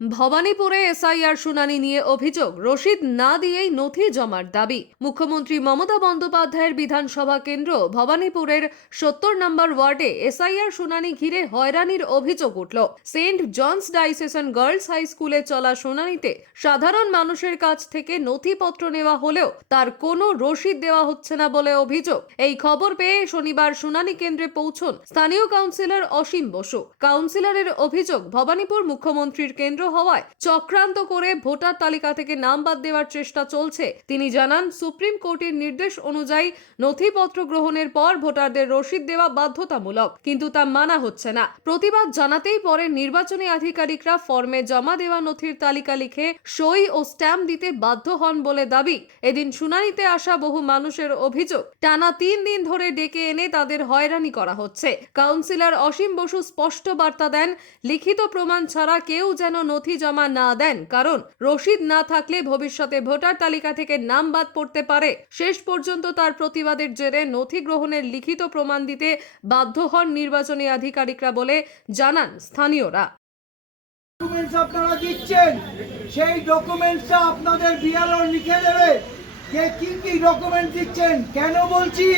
ভবানীপুরে SIR শুনানি নিয়ে অভিযোগ রসিদ না দিয়েই নথি জমার দাবি। মুখ্যমন্ত্রী মমতা বন্দ্যোপাধ্যায়ের বিধানসভা কেন্দ্র ভবানীপুরের ৭০ নম্বর ওয়ার্ডে এসআইআর শুনানি ঘিরে হয়রানির অভিযোগ উঠল। সেন্ট জনস ডাইসেশন গার্লস হাই স্কুলে চলা শুনানিতে সাধারণ মানুষের কাছ থেকে নথিপত্র নেওয়া হলেও তার কোনো রসিদ দেওয়া হচ্ছে না বলে অভিযোগ। এই খবর পেয়ে শনিবার শুনানি কেন্দ্রে পৌঁছন স্থানীয় কাউন্সিলর অসীম বসু। কাউন্সিলরের অভিযোগ, ভবানীপুর মুখ্যমন্ত্রীর কেন্দ্র হওয়ায় চক্রান্ত করে ভোটার তালিকা থেকে নাম বাদ দেওয়ার চেষ্টা চলছে। তিনি জানান, সুপ্রিম কোর্টের নির্দেশ অনুযায়ী নথিপত্র গ্রহণের পর ভোটারদের রসিদ দেওয়া বাধ্যতামূলক, কিন্তু তা মানা হচ্ছে না। প্রতিবাদ জানাতেই পরে নির্বাচনী আধিকারিকরা ফর্মে জমা দেওয়া নথির তালিকা লিখে সই ও স্ট্যাম্প দিতে বাধ্য হন বলে দাবি। এদিন শুনানিতে আসা বহু মানুষের অভিযোগ, টানা ৩ দিন ধরে ডেকে এনে তাদের হয়রানি করা হচ্ছে। কাউন্সিলর অসীম বসু স্পষ্ট বার্তা দেন, লিখিত প্রমাণ ছাড়া কেউ যেন নথি জমা না দেন, কারণ রসিদ না থাকলে ভবিষ্যতে ভোটার তালিকা থেকে নাম বাদ পড়তে পারে। শেষ পর্যন্ত তার প্রতিবাদের জেরে নথি গ্রহণের লিখিত প্রমাণ দিতে বাধ্য হন নির্বাচনী আধিকারিকরা বলে জানান স্থানীয়রা। ডকুমেন্টস আপনারা দিচ্ছেন, সেই ডকুমেন্টসটা আপনাদের বিএলও লিখে দেবে যে কি কি ডকুমেন্ট দিচ্ছেন। কেন বলছি,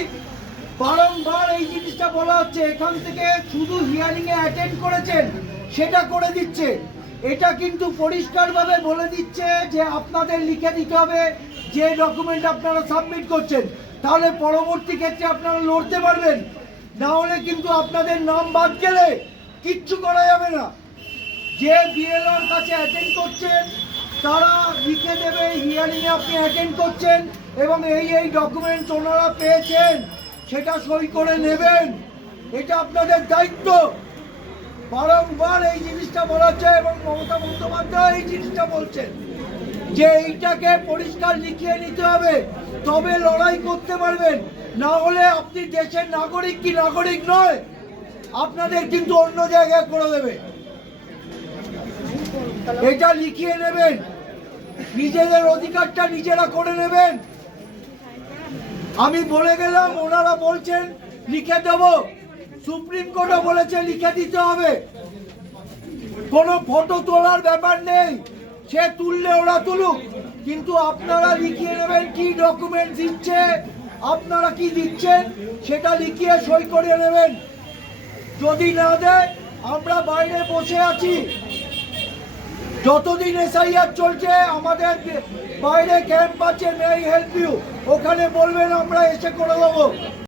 বারংবার এই জিনিসটা বলা হচ্ছে, এখান থেকে শুধু হিয়ারিং এ অ্যাটেন্ড করেছেন সেটা করে দিচ্ছে। এটা কিন্তু পরিষ্কারভাবে বলে দিচ্ছে যে আপনাদের লিখে দিতে হবে যে ডকুমেন্ট আপনারা সাবমিট করছেন, তাহলে পরবর্তী ক্ষেত্রে আপনারা লড়তে পারবেন। না হলে কিন্তু আপনাদের নাম বাদ গেলে কিচ্ছু করা যাবে না। যে বিএলওর কাছে অ্যাটেন্ড করছেন তারা লিখে দেবে হিয়ারিংয়ে আপনি অ্যাটেন্ড করছেন এবং এই ডকুমেন্টস ওনারা পেয়েছেন, সেটা সই করে নেবেন। এটা আপনাদের দায়িত্ব। বারংবার এই জিনিসটা বলা হচ্ছে এবং মমতা বন্দ্যোপাধ্যায় এই জিনিসটা বলছেন যে এইটাকে পরিষ্কার লিখিয়ে নিতে হবে, তবে লড়াই করতে পারবেন। না হলে আপনি দেশের নাগরিক কি নাগরিক নয়, আপনাদের কিন্তু অন্য জায়গায় করে দেবে। এটা লিখিয়ে নেবেন, নিজেদের অধিকারটা নিজেরা করে নেবেন। আমি বলে গেলাম, ওনারা বলছেন লিখে দেব, সুপ্রিম কোর্টও বলেছে লিখে দিতে হবে। কোনো ফটো তোলার ব্যাপার নেই, সে তুললে ওরা তুলুক, কিন্তু আপনারা লিখিয়ে নেবেন কি ডকুমেন্ট দিচ্ছে, আপনারা কি দিচ্ছেন সেটা লিখিয়ে সই করে নেবেন। যদি না দেয়, আমরা বাইরে বসে আছি, যতদিন এসআইআর চলছে আমাদের বাইরে ক্যাম্প আছে, মে আই হেল্প ইউ, ওখানে বলবেন আমরা এসে করে দেবো।